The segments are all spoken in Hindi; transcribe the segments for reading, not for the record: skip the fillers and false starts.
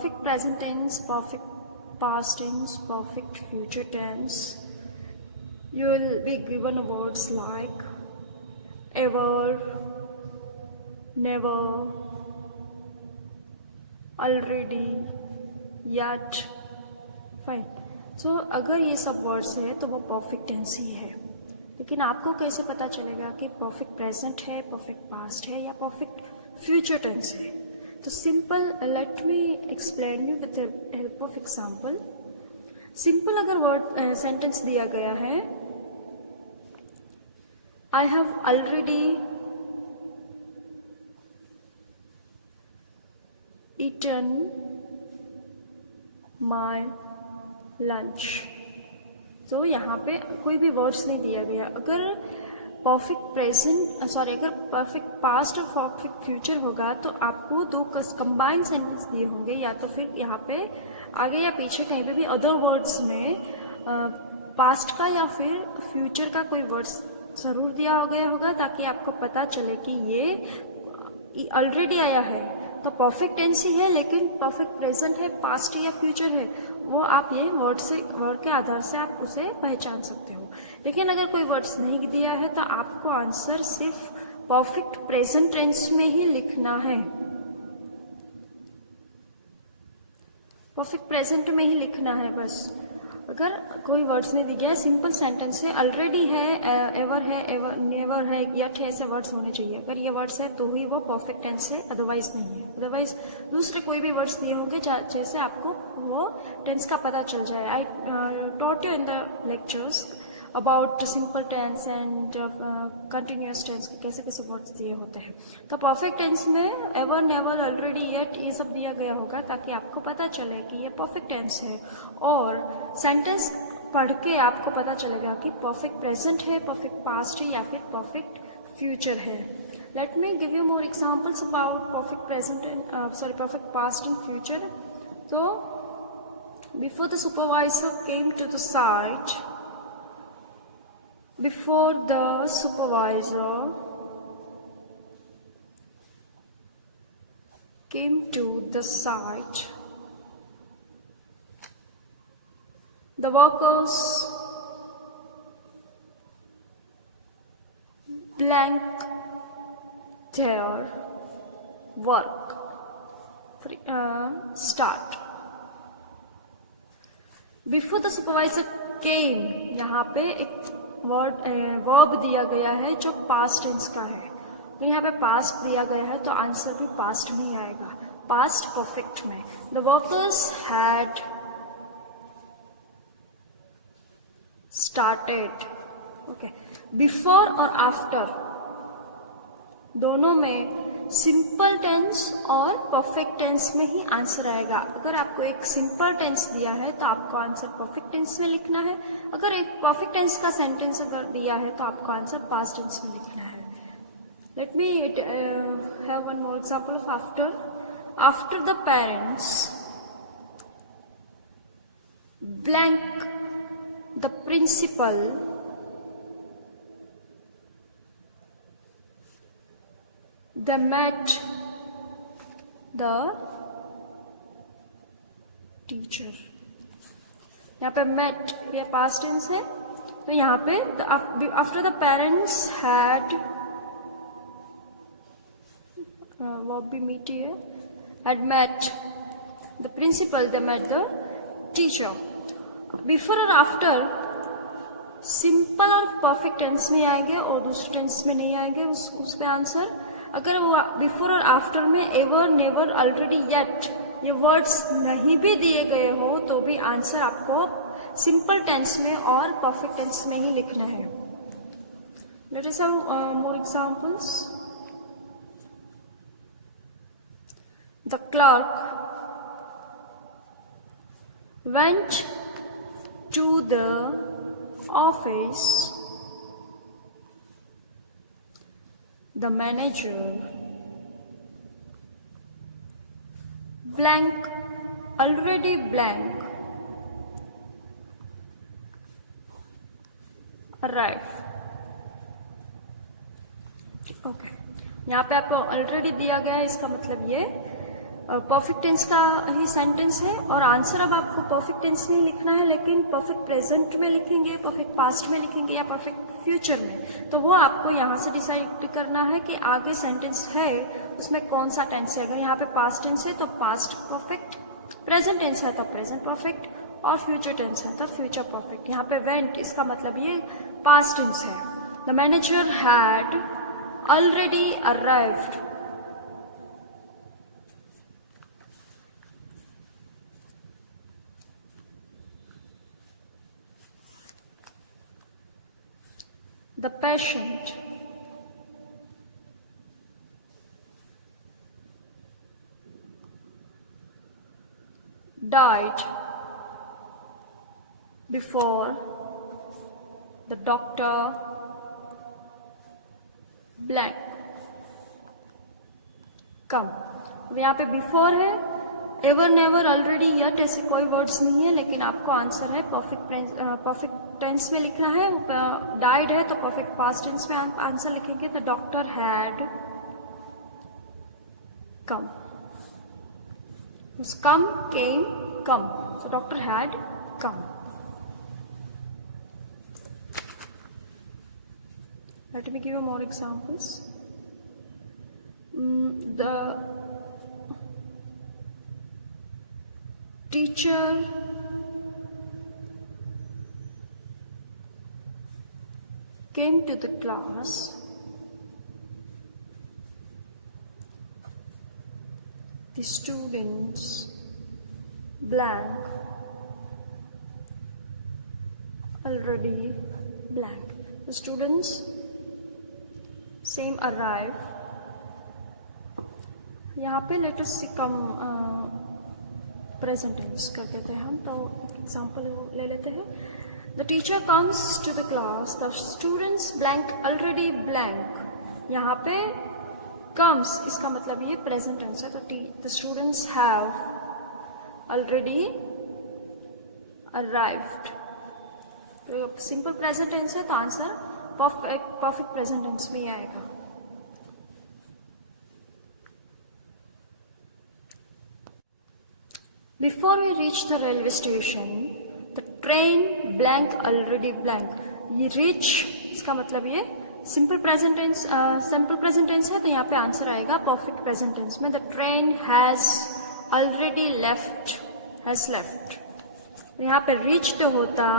Perfect present tense, perfect past tense, perfect future tense. You will be given words like ever, never, already, yet. Fine. So अगर ये सब वर्ड्स है तो वो परफेक्ट टेंस ही है. लेकिन आपको कैसे पता चलेगा कि परफेक्ट प्रेजेंट है, परफेक्ट पास्ट है या परफेक्ट फ्यूचर टेंस है? तो simple, let me explain you with help of example. Simple अगर वर्ड सेंटेंस दिया गया है, I have already eaten my lunch. तो यहाँ पे कोई भी वर्ड्स नहीं दिया गया. अगर परफेक्ट प्रेजेंट अगर परफेक्ट पास्ट और परफेक्ट फ्यूचर होगा तो आपको दो कंबाइंड सेंटेंस दिए होंगे, या तो फिर यहाँ पे आगे या पीछे कहीं पे भी अदर वर्ड्स में पास्ट का या फिर फ्यूचर का कोई वर्ड्स ज़रूर दिया गया होगा, ताकि आपको पता चले कि ये ऑलरेडी आया है तो परफेक्ट टेंस ही है, लेकिन परफेक्ट प्रेजेंट है, पास्ट या फ्यूचर है, वो आप ये वर्ड के आधार से आप उसे पहचान सकते हो. लेकिन अगर कोई वर्ड्स नहीं दिया है तो आपको आंसर सिर्फ परफेक्ट प्रेजेंट टेंस में ही लिखना है. परफेक्ट प्रेजेंट में ही लिखना है बस. अगर कोई वर्ड्स नहीं दिया है, सिंपल सेंटेंस है, ऑलरेडी है, एवर है, एवर नेवर है, यट है, ऐसे वर्ड्स होने चाहिए. अगर ये वर्ड्स है तो ही वो परफेक्ट टेंस है, अदरवाइज नहीं है. अदरवाइज दूसरे कोई भी वर्ड्स दिए होंगे जैसे आपको वो टेंस का पता चल जाए. I taught you in the lectures about simple tense and continuous tense के कैसे कैसे वर्ड्स दिए होते हैं. तो परफेक्ट टेंस में एवर, नेवर, ऑलरेडी, येट ये सब दिया गया होगा ताकि आपको पता चले कि ये परफेक्ट टेंस है. और सेंटेंस पढ़ के आपको पता चलेगा कि परफेक्ट प्रेजेंट है, परफेक्ट पास्ट है या फिर परफेक्ट फ्यूचर है. Let me give you more examples about perfect present and perfect past and future. तो before the supervisor came to the site, before the supervisor came to the site, the workers blank their work. Start. Before the supervisor came, यहाँ पे एक वर्ब दिया गया है जो पास्ट टेंस का है. तो यहाँ पे पास्ट दिया गया है तो आंसर भी पास्ट में ही आएगा, पास्ट परफेक्ट में. The workers had started. Okay, before और आफ्टर दोनों में सिंपल टेंस और परफेक्ट टेंस में ही आंसर आएगा. अगर आपको एक सिंपल टेंस दिया है तो आपको आंसर परफेक्ट टेंस में लिखना है. अगर एक परफेक्ट टेंस का सेंटेंस अगर दिया है तो आपको आंसर पास्ट टेंस में लिखना है. Let me have one more example of after. After the parents blank the principal they met the teacher. यहाँ पे met ये past tense है, तो यहाँ पे after the parents had verb भी meet है, had met the principal, they met the teacher. Before और after सिंपल और परफेक्ट टेंस में आएंगे और दूसरे टेंस में नहीं आएंगे उस पे आंसर. अगर वो बिफोर और आफ्टर में एवर, नेवर, ऑलरेडी, येट ये वर्ड्स नहीं भी दिए गए हो तो भी आंसर आपको सिंपल टेंस में और परफेक्ट टेंस में ही लिखना है. Let us have more examples. The clerk went to the office. The manager blank, already blank, arrive. Okay, यहाँ पे आपको ऑलरेडी दिया गया है, इसका मतलब ये परफेक्ट टेंस का ही सेंटेंस है और आंसर अब आपको परफेक्ट टेंस में लिखना है, लेकिन परफेक्ट प्रेजेंट में लिखेंगे, परफेक्ट पास्ट में लिखेंगे या परफेक्ट फ्यूचर में, तो वो आपको यहाँ से डिसाइड करना है कि आगे सेंटेंस है उसमें कौन सा टेंस है। अगर यहाँ पे पास्ट टेंस है तो पास्ट परफेक्ट, प्रेजेंट टेंस है तो प्रेजेंट परफेक्ट और फ्यूचर टेंस है तो फ्यूचर परफेक्ट। यहाँ पे वेंट इसका मतलब ये पास्ट टेंस है। The manager had already arrived. The patient died before the doctor blank come। अब यहाँ पे बिफोर है, एवर नेवर ऑलरेडी यट ऐसे कोई वर्ड्स नहीं है, लेकिन आपको आंसर है परफेक्ट टेंस में लिखना है। डाइड है तो परफेक्ट पास्ट टेंस में आंसर लिखेंगे। The doctor had come, come came come, so doctor had come. Let me give you more examples. The teacher came to the class the students blank already blank। The students same arrive। यहाँ पे let us come present tense कर देते हैं हम, तो एग्जाम्पल ले लेते हैं। The teacher comes to the class, the students blank already blank. यहाँ पे कम्स इसका मतलब ये प्रेजेंट टेंस है, तो the students have already arrived. तो सिंपल प्रेजेंट टेंस है तो आंसर परफेक्ट प्रेजेंट टेंस में ही आएगा। Before we reach the railway station, the train blank already blank। ये reach इसका मतलब ये सिंपल प्रेजेंट टेंस है, तो यहाँ पे आंसर आएगा परफेक्ट प्रेजेंट टेंस में। The train has already left, has left. यहाँ पे reached होता,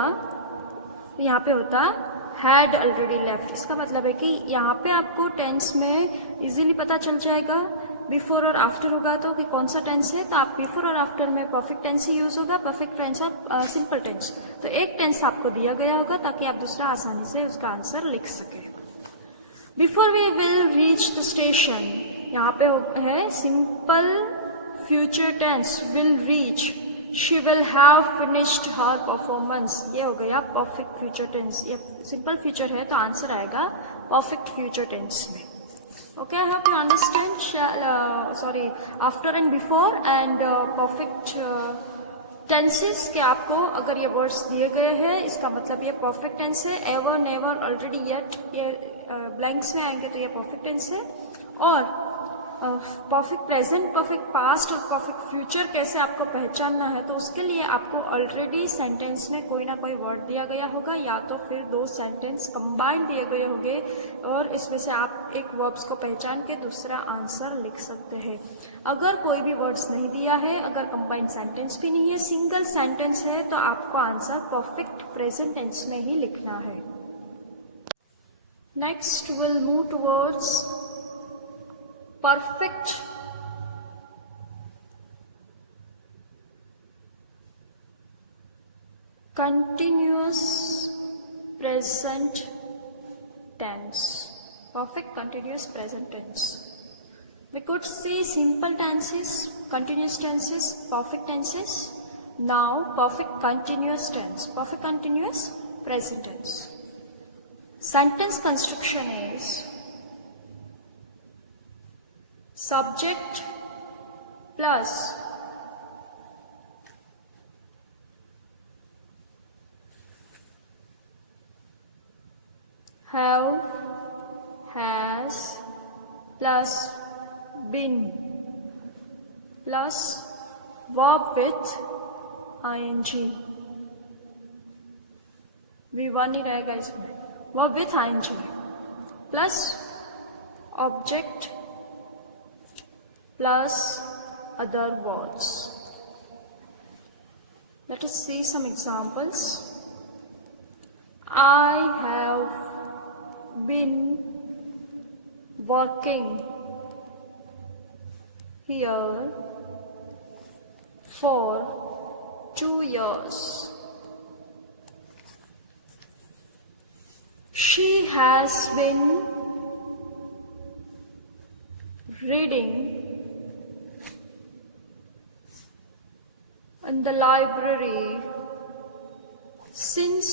यहाँ पे होता हैड ऑलरेडी लेफ्ट। इसका मतलब है कि यहाँ पे आपको टेंस में इजीली पता चल जाएगा, बिफोर और आफ्टर होगा तो कि कौन सा टेंस है, तो आप बिफोर और आफ्टर में परफेक्ट टेंस ही यूज होगा, परफेक्ट टेंस और सिंपल टेंस। तो एक टेंस आपको दिया गया होगा ताकि आप दूसरा आसानी से उसका आंसर लिख सके। Before we will reach the station, यहाँ पे है simple future tense will reach. She will have finished her performance, ये हो गया परफेक्ट फ्यूचर टेंस। ये सिंपल फ्यूचर है तो आंसर आएगा परफेक्ट फ्यूचर टेंस में। Okay, I hope you understand. Sorry, after and before and perfect tenses के आपको अगर ये वर्ड्स दिए गए हैं इसका मतलब ये परफेक्ट टेंस है। एवर नेवर ऑलरेडी येट ये ब्लैंक्स में आएंगे तो ये परफेक्ट टेंस है। और परफेक्ट प्रेजेंट, परफेक्ट पास्ट और परफेक्ट फ्यूचर कैसे आपको पहचानना है, तो उसके लिए आपको ऑलरेडी सेंटेंस में कोई ना कोई वर्ड दिया गया होगा या तो फिर दो सेंटेंस कंबाइंड दिए गए होंगे और इसमें से आप एक वर्ब्स को पहचान के दूसरा आंसर लिख सकते हैं। अगर कोई भी वर्ड्स नहीं दिया है, अगर कंबाइंड सेंटेंस भी नहीं है, सिंगल सेंटेंस है, तो आपको आंसर परफेक्ट प्रेजेंट टेंस में ही लिखना है। Next will move towards perfect continuous present tense। Perfect continuous present tense, we could see simple tenses, continuous tenses, perfect tenses। Now perfect continuous tense, perfect continuous present tense। Sentence construction is subject plus have, has plus been plus verb with ing. V1 ही रहेगा इसमें. Verb with ing plus object plus other words. Let us see some examples. I have been working here for 2 years. She has been reading in the library since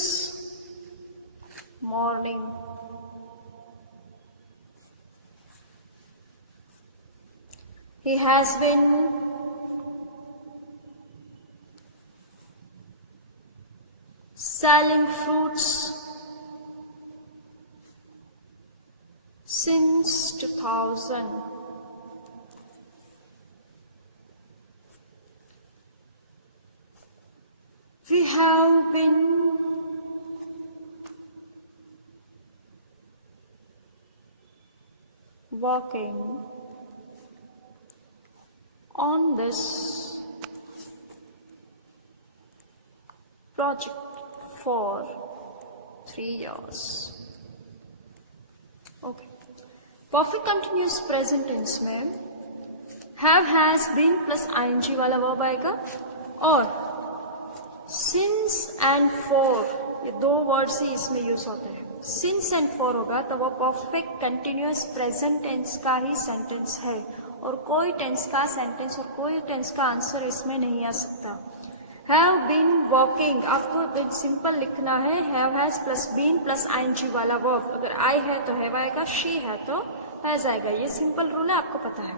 morning. He has been selling fruits since 2000. We have been working on this project for 3 years. Okay. Perfect continuous present tense में have, has, been plus ing वाला वर्ब आएगा और since and for ये 2 वर्ड्स ही इसमें यूज होते हैं. since and for होगा तो वो परफेक्ट कंटिन्यूअस प्रेजेंट टेंस का ही सेंटेंस है और कोई टेंस का सेंटेंस और कोई टेंस का आंसर इसमें नहीं आ सकता. हैव बीन वर्किंग आपको सिंपल लिखना है. Have has plus been plus ING वाला वर्ब. अगर आई है तो हैव आएगा, शी है तो हैज आएगा. ये सिंपल रूल है, आपको पता है.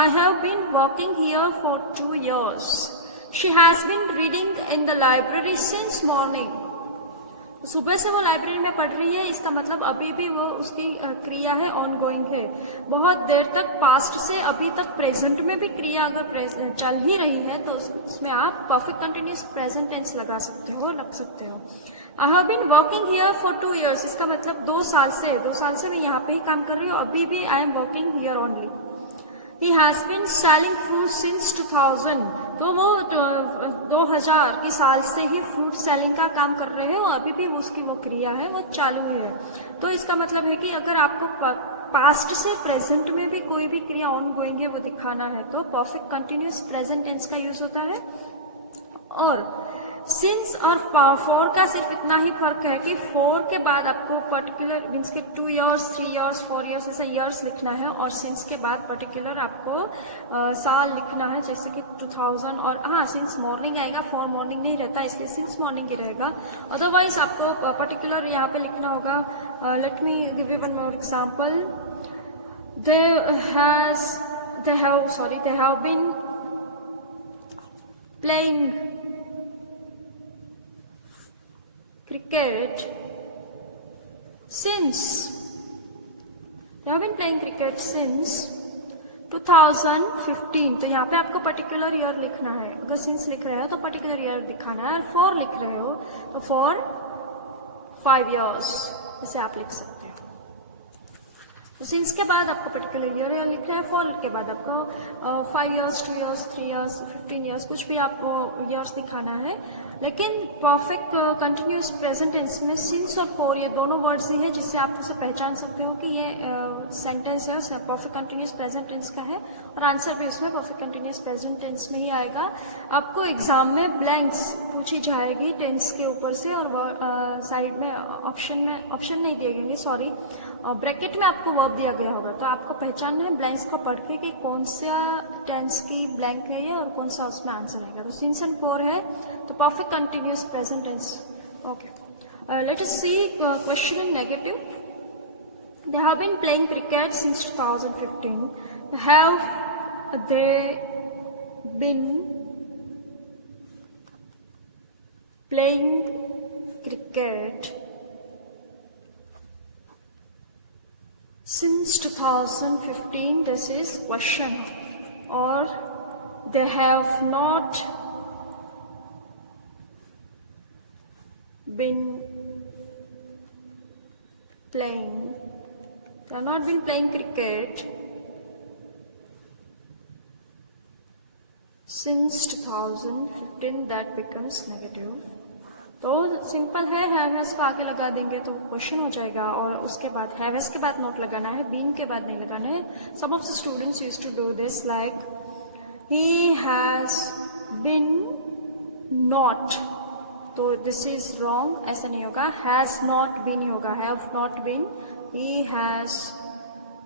I have been working here for 2 years. She has been reading in the library since morning. सुबह से वो लाइब्रेरी में पढ़ रही है, इसका मतलब अभी भी वो उसकी क्रिया है, ऑन गोइंग है. बहुत देर तक पास्ट से अभी तक प्रेजेंट में भी क्रिया अगर चल ही रही है तो उसमें आप परफेक्ट कंटिन्यूअस प्रेजेंट टेंस लगा सकते हो, लग सकते हो. I have been working here for 2 years. इसका मतलब 2 साल से मैं यहाँ पे ही काम कर रही हूँ, अभी भी I am working here only. He has been selling fruit since 2000. तो वो 2000 की साल से ही फ्रूट सेलिंग का काम कर रहे हैं और अभी भी उसकी वो क्रिया है, वो चालू ही है. तो इसका मतलब है कि अगर आपको पास्ट से प्रेजेंट में भी कोई भी क्रिया ऑन गोइंग है वो दिखाना है तो परफेक्ट कंटिन्यूअस प्रेजेंट टेंस का यूज होता है. और सिंस और फॉर का सिर्फ इतना ही फर्क है कि फॉर के बाद आपको पर्टिकुलर मीन्स के 2 years, 3 years, 4 years ऐसा ईयर्स लिखना है और सिंस के बाद पर्टिकुलर आपको साल लिखना है, जैसे कि 2000. और हाँ, सिंस मॉर्निंग आएगा, फॉर मॉर्निंग नहीं रहता इसलिए सिंस मॉर्निंग ही रहेगा. अदरवाइज आपको पर्टिकुलर यहाँ पे लिखना होगा. Let me give you one more example. They have been playing cricket since 2015. तो यहाँ पे आपको पर्टिकुलर ईयर लिखना है. अगर सिंस लिख रहे हो तो पर्टिकुलर ईयर दिखाना है और फॉर लिख रहे हो तो फॉर 5 years इसे आप लिख सकते हो. तो सिंस के बाद आपको पर्टिकुलर ईयर लिखना है, फॉर के बाद आपको 5 years, 2 years, 3 years, 15 years कुछ भी आपको ईयर्स दिखाना है. लेकिन परफेक्ट कंटिन्यूअस प्रेजेंट टेंस में सिंस और फॉर ये दोनों वर्ड्स ही है जिससे आप उसे पहचान सकते हो कि ये सेंटेंस है परफेक्ट कंटिन्यूअस प्रेजेंट टेंस का है और आंसर भी इसमें परफेक्ट कंटिन्यूअस प्रेजेंट टेंस में ही आएगा. आपको एग्जाम में ब्लैंक्स पूछी जाएगी टेंस के ऊपर से और साइड में ऑप्शन नहीं दिए गए, सॉरी, ब्रैकेट में आपको वर्ब दिया गया होगा. तो आपको पहचानना है ब्लैंक्स को पढ़ के कि कौन सा टेंस की ब्लैंक है ये और कौन सा उसमें आंसर आएगा. तो सिंस एंड फॉर है तो perfect continuous present tense. Okay, let us see question in negative. They have been playing cricket since 2015. Have they been playing cricket since 2015. This is question. Or they have not been playing, they have not been playing cricket since 2015, that becomes negative. तो सिंपल है, हैव हैज को आगे लगा देंगे तो क्वेश्चन हो जाएगा, और उसके बाद हैव हैज के बाद नोट लगाना है, बीन के बाद नहीं लगाना है. Some of the students used to do this, like he has been not, तो दिस इज रॉन्ग, ऐसा नहीं होगा. हैज नॉट बीन ही होगा, have not been. He has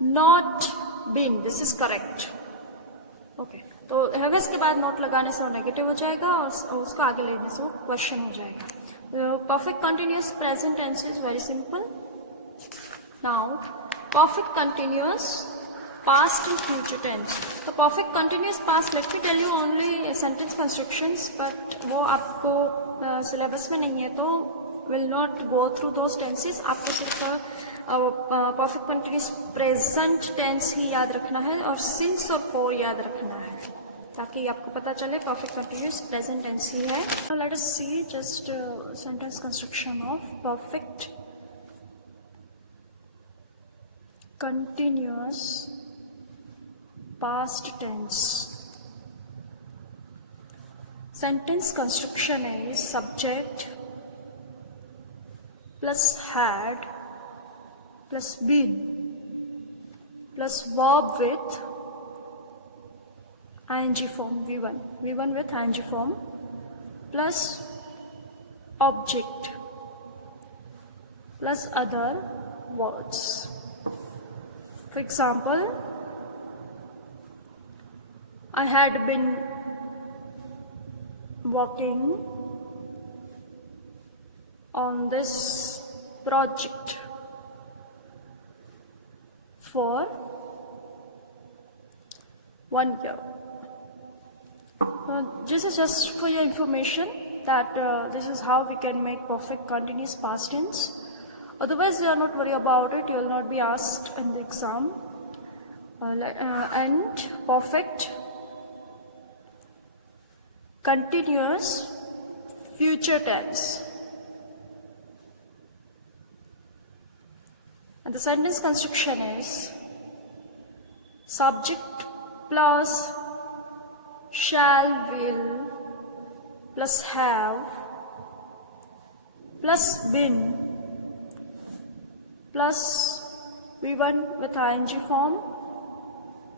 not been, this is correct. Okay, तो हैव हैज के बाद नोट लगाने से वो नेगेटिव हो जाएगा और उसको आगे लेने से वो क्वेश्चन हो जाएगा. Perfect continuous present tense is very simple. Now, perfect continuous past and future tense. The perfect continuous past, let me tell you only sentence constructions, but वो आपको syllabus में नहीं है, तो will not go through those tenses. आपको सिर्फ perfect continuous present tense ही याद रखना है और since और for याद रखना है, ताकि आपको पता चले परफेक्ट कंटिन्यूस प्रेजेंट टेंस ही है. Let us see just sentence construction of perfect continuous past tense. Sentence construction is subject plus had plus been plus verb with ing form v1 with ing form plus object plus other words. For example, I had been working on this project for 1 year. This is just for your information that this is how we can make perfect continuous past tense. Otherwise, you are not worried about it. You will not be asked in the exam. And perfect continuous future tense. And the sentence construction is subject plus shall, will plus have plus been plus v1 with ing form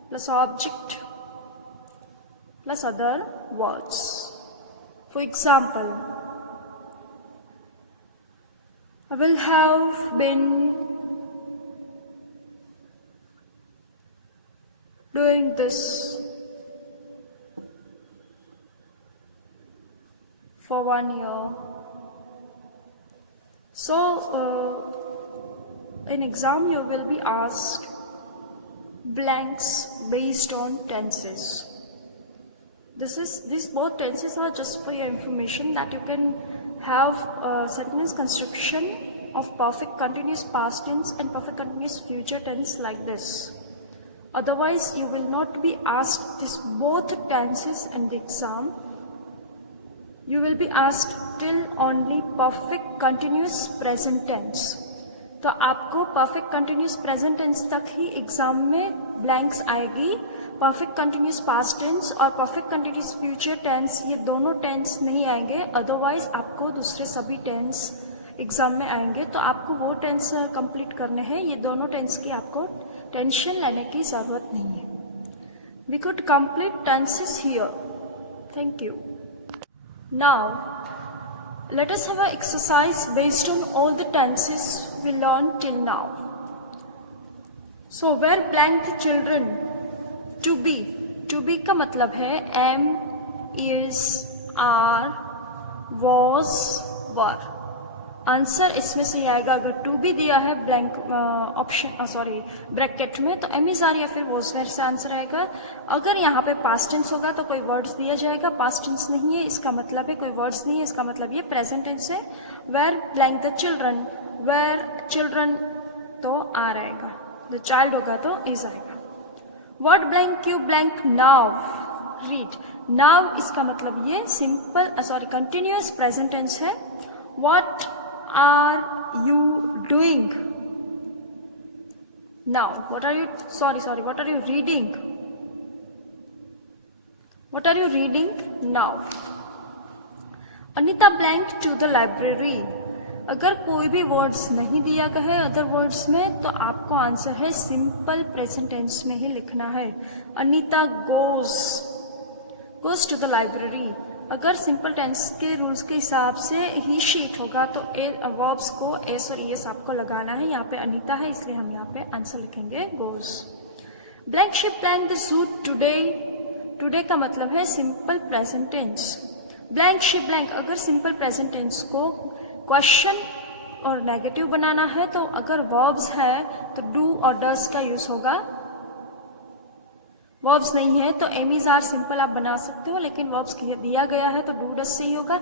plus object plus other words. For example, I will have been doing this for 1 year. So, in exam you will be asked blanks based on tenses. These both tenses are just for your information, that you can have sentence construction of perfect continuous past tense and perfect continuous future tense like this. Otherwise, you will not be asked these both tenses in the exam. You will be asked till only perfect continuous present tense. तो आपको perfect continuous present tense तक ही एग्जाम में ब्लैंक्स आएगी. perfect continuous past tense और perfect continuous future tense, ये दोनों टेंस नहीं आएंगे. अदरवाइज आपको दूसरे सभी टेंस एग्जाम में आएंगे, तो आपको वो टेंस कंप्लीट करने हैं. ये दोनों टेंस की आपको टेंशन लेने की जरूरत नहीं है. We could complete tenses here. Thank you. Now, let us have an exercise based on all the tenses we learned till now. So, where blank the children? To be. To be का मतलब है am, is, are, was, were. Answer इसमें से आएगा. अगर टू बी दिया है ब्लैंक ऑप्शन ब्रैकेट में, तो एम इज आर या फिर वॉज वेयर से आंसर आएगा. अगर यहाँ पे पास्ट टेंस होगा तो कोई वर्ड्स दिया जाएगा. पास्ट टेंस नहीं है इसका मतलब है कोई वर्ड्स नहीं है, इसका मतलब ये प्रेजेंट टेंस है. Where blank the children, where children तो आर आएगा. द चाइल्ड होगा तो इज आएगा. Word blank Q blank now. Read. Now इसका मतलब ये सिंपल कंटिन्यूअस प्रेजेंट टेंस है। What are you doing now? What are you reading? What are you reading now? Anita blank to the library. अगर कोई भी वर्ड्स नहीं दिया गया है अदर वर्ड्स में तो आपको आंसर है सिंपल प्रेजेंट टेंस में ही लिखना है। Anita goes to the library. अगर सिंपल टेंस के रूल्स के हिसाब से ही शीट होगा तो वर्ब्स को एस और ईएस आपको लगाना है। यहाँ पे अनीता है इसलिए हम यहाँ पे आंसर लिखेंगे goes. Blank ship blank the zoo today. Today का मतलब है simple present tense. Blank ship blank अगर सिंपल प्रेजेंट टेंस को क्वेश्चन और नेगेटिव बनाना है तो अगर वर्ब्स है तो डू और डस का यूज होगा। वर्ब्स नहीं है तो एम इज आर सिंपल आप बना सकते हो, लेकिन वर्ब्स दिया गया है तो डू डस से ही होगा।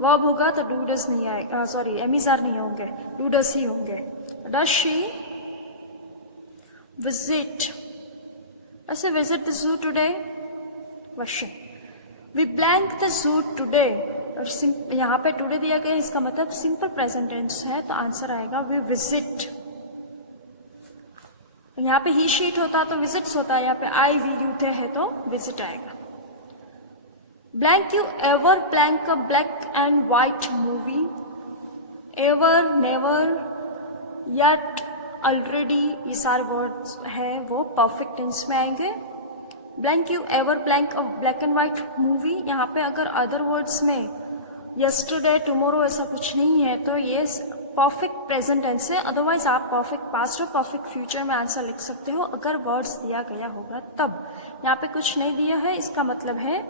वर्ब होगा तो डू डस नहीं आएगा, सॉरी एम इज आर नहीं होंगे, डू डस ही होंगे। डस शी विजिट, ऐसे visit the zoo today question. We blank the zoo today, यहाँ पे टुडे दिया गया है इसका मतलब सिंपल प्रेजेंट टेंस है तो आंसर आएगा वी विजिट। यहाँ पे ही शीट होता तो विजिट्स होता है, यहाँ पे आई वी यू थे है तो विजिट आएगा। Blank you ever blank a black and white movie. Ever, never, yet, already ये सारे वर्ड्स है वो परफेक्ट टेंस में आएंगे। Blank you ever blank a black and white movie, यहाँ पे अगर अदर वर्ड्स में यस्टरडे, टुमारो ऐसा कुछ नहीं है तो ये परफेक्ट प्रेजेंट टेंस है। अदरवाइज आप परफेक्ट पास्ट और परफेक्ट फ्यूचर में आंसर लिख सकते हो अगर वर्ड्स दिया गया होगा तब। यहाँ पे कुछ नहीं दिया है इसका मतलब है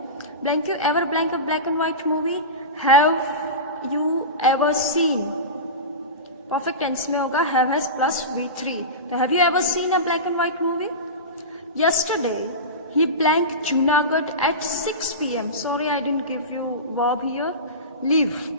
blank you ever blank a black and white movie. Have you ever seen, perfect tense में होगा हैव हैज प्लस V3, तो have you ever seen a black and white movie. Yesterday he blanked Junagadh at 6 p.m. Sorry, I didn't give you verb here. Leave.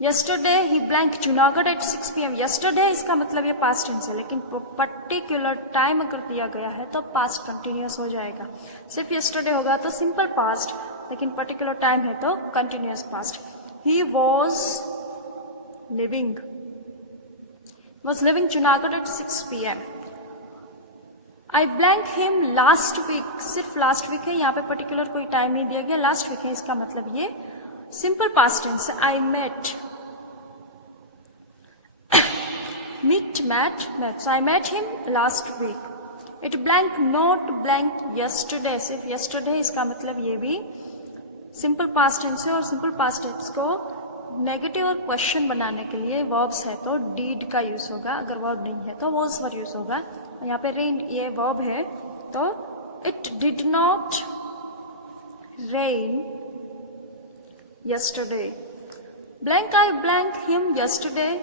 Yesterday he blanked Junagadh at 6 p.m. Yesterday इसका मतलब ये past tense है, लेकिन particular time अगर दिया गया है तो past continuous हो जाएगा। सिर्फ yesterday होगा तो simple past, लेकिन particular time है तो continuous past. He was living Junagadh at 6 p.m. I blank him last week, सिर्फ लास्ट वीक है, यहाँ पे पर्टिकुलर कोई टाइम नहीं दिया गया, लास्ट वीक है इसका मतलब ये सिंपल पास्ट टेंस है। I met, so I met him last week. It blank not blank yesterday, सिर्फ yesterday इसका मतलब ये भी सिंपल पास्ट टेंस है और सिंपल पास्ट टेंस को नेगेटिव और क्वेश्चन बनाने के लिए वर्ब्स है तो डीड का यूज होगा, अगर वर्ब नहीं है तो वॉज पर यूज होगा। यहाँ पे रेन ये वर्ब है तो it did not rain yesterday. Blank I blank him yesterday.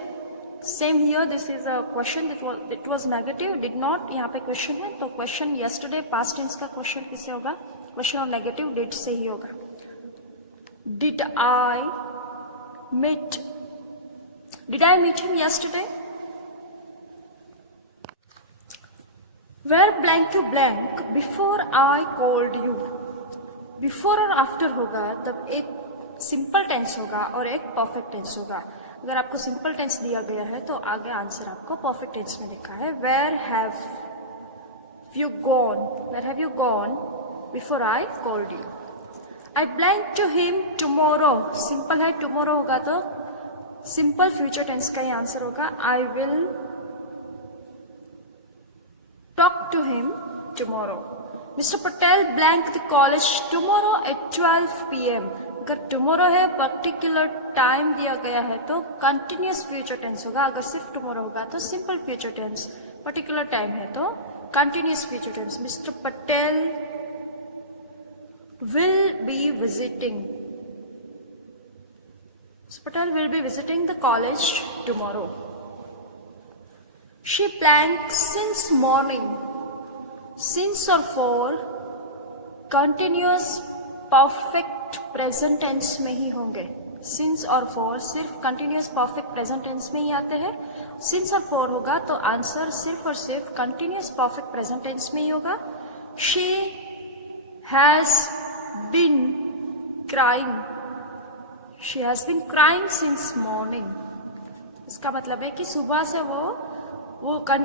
Same here, this is a question, it was negative, did not, यहाँ पे question है तो question yesterday past tense का question किससे होगा? Question और negative did से ही होगा। Did I meet him yesterday? Where blank to blank before I called you. Before और after होगा तब एक सिंपल टेंस होगा और एक परफेक्ट टेंस होगा। अगर आपको सिंपल टेंस दिया गया है तो आगे आंसर आपको परफेक्ट टेंस में लिखा है। Where have you gone before I called you. I blank to him tomorrow. Simple है, tomorrow होगा तो सिंपल फ्यूचर टेंस का ही आंसर होगा। I will talk to him tomorrow. Mr. Patel blank the college tomorrow at 12 p.m. अगर tomorrow है, पर्टिकुलर टाइम दिया गया है तो कंटिन्यूस फ्यूचर टेंस होगा। अगर सिर्फ tomorrow होगा तो simple future tense, particular time है तो continuous future tense. Mr. Patel will be visiting. Mr. Patel will be visiting the college tomorrow. She blank since morning. Since और for continuous perfect present tense में ही होंगे। सिंस और फॉर सिर्फ कंटिन्यूस परफेक्ट प्रेजेंट टेंस में ही आते हैं। सिंस और फॉर होगा तो आंसर सिर्फ और सिर्फ कंटिन्यूस परफेक्ट प्रेजेंट टेंस में ही होगा। She has been crying. She has been crying since morning. इसका मतलब है कि सुबह से वो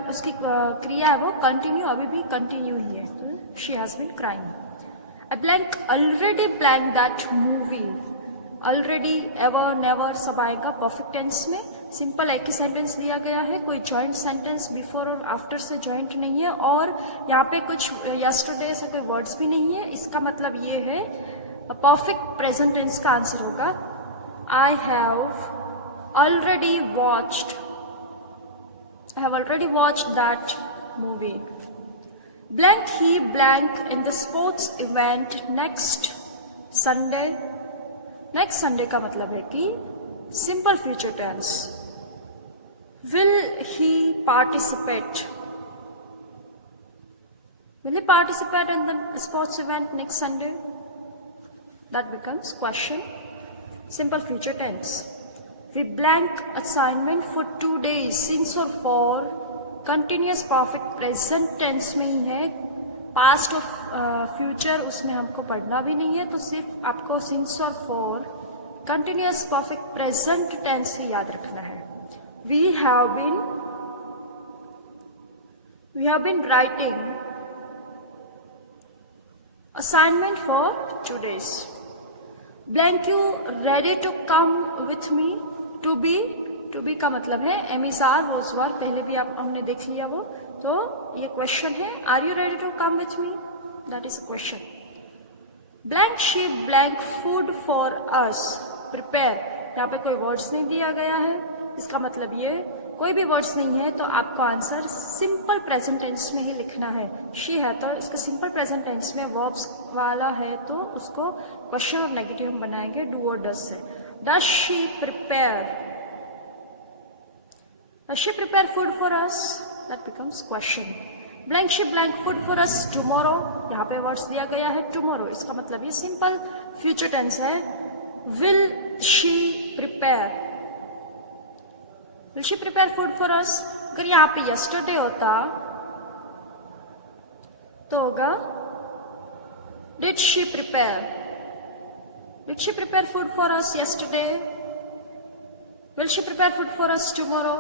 उसकी क्रिया है वो कंटिन्यू, अभी भी कंटिन्यू ही है. तो she has been crying. I blank already blank that movie. Already, ever, never सब आएगा परफेक्ट टेंस में. सिंपल एक ही सेंटेंस दिया गया है, कोई जॉइंट सेंटेंस बिफोर और आफ्टर से जॉइंट नहीं है, और यहाँ पे कुछ यस्टरडे से कोई वर्ड्स भी नहीं है. इसका मतलब ये है परफेक्ट प्रेजेंट टेंस का आंसर होगा आई have already watched. I have already watched that movie. Blank he blank in the sports event next Sunday. Next Sunday का मतलब है कि simple future tense. Will he participate? Will he participate in the sports event next Sunday? That becomes question. Simple future tense. We blank assignment for 2 days. Since और for continuous perfect present tense में ही है. past और future उसमें हमको पढ़ना भी नहीं है, तो सिर्फ आपको since और for continuous perfect present tense से याद रखना है. We have been writing assignment for 2 days. Blank you ready to come with me? To be का मतलब है एमिसार, वो उस बार पहले भी हमने देख लिया वो. तो ये क्वेश्चन है, are you ready to come with me? That is a question. Blank she blank food for us. Prepare, यहाँ पे कोई वर्ड्स नहीं दिया गया है. इसका मतलब ये कोई भी वर्ड्स नहीं है तो आपको आंसर सिंपल प्रेजेंट टेंस में ही लिखना है. शी है तो इसका सिंपल प्रेजेंट टेंस में वर्ब्स वाला है तो उसको क्वेश्चन और नेगेटिव हम बनाएंगे डू और डज से. Does she prepare food for us? That becomes question. Blank she blank food for us tomorrow. यहाँ पे वर्ड्स दिया गया है tomorrow. इसका मतलब ये सिंपल फ्यूचर टेंस है. Will she prepare food for us? अगर यहाँ पे yesterday होता तो होगा did she prepare food for us yesterday? Will she prepare food for us tomorrow?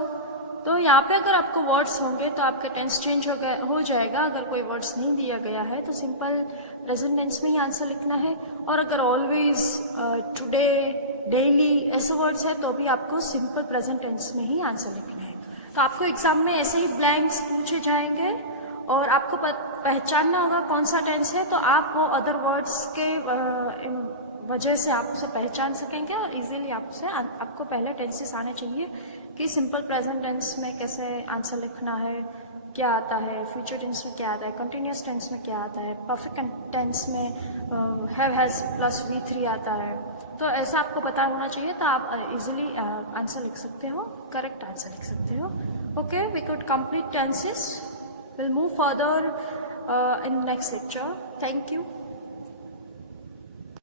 तो यहाँ पे अगर आपको वर्ड्स होंगे तो आपका टेंस चेंज हो जाएगा. अगर कोई वर्ड्स नहीं दिया गया है तो सिंपल प्रेजेंट टेंस में ही आंसर लिखना है. और अगर ऑलवेज, टुडे, डेली ऐसे वर्ड्स है तो भी आपको सिंपल प्रेजेंट टेंस में ही आंसर लिखना है. तो आपको एग्जाम में ऐसे ही ब्लैंक्स पूछे जाएंगे और आपको पहचानना होगा कौन सा टेंस है, तो आप वो अदर वर्ड्स के वजह से आप उसे पहचान सकेंगे और इजीली आपको पहले टेंसेस आने चाहिए कि सिंपल प्रेजेंट टेंस में कैसे आंसर लिखना है, क्या आता है, फ्यूचर टेंस में क्या आता है, कंटिन्यूस टेंस में क्या आता है, परफेक्ट टेंस में हैव हैज प्लस V3 आता है. तो ऐसा आपको पता होना चाहिए तो आप इजीली आंसर लिख सकते हो, करेक्ट आंसर लिख सकते हो. Okay, we could complete tenses. Will move further in next lecture. Thank you.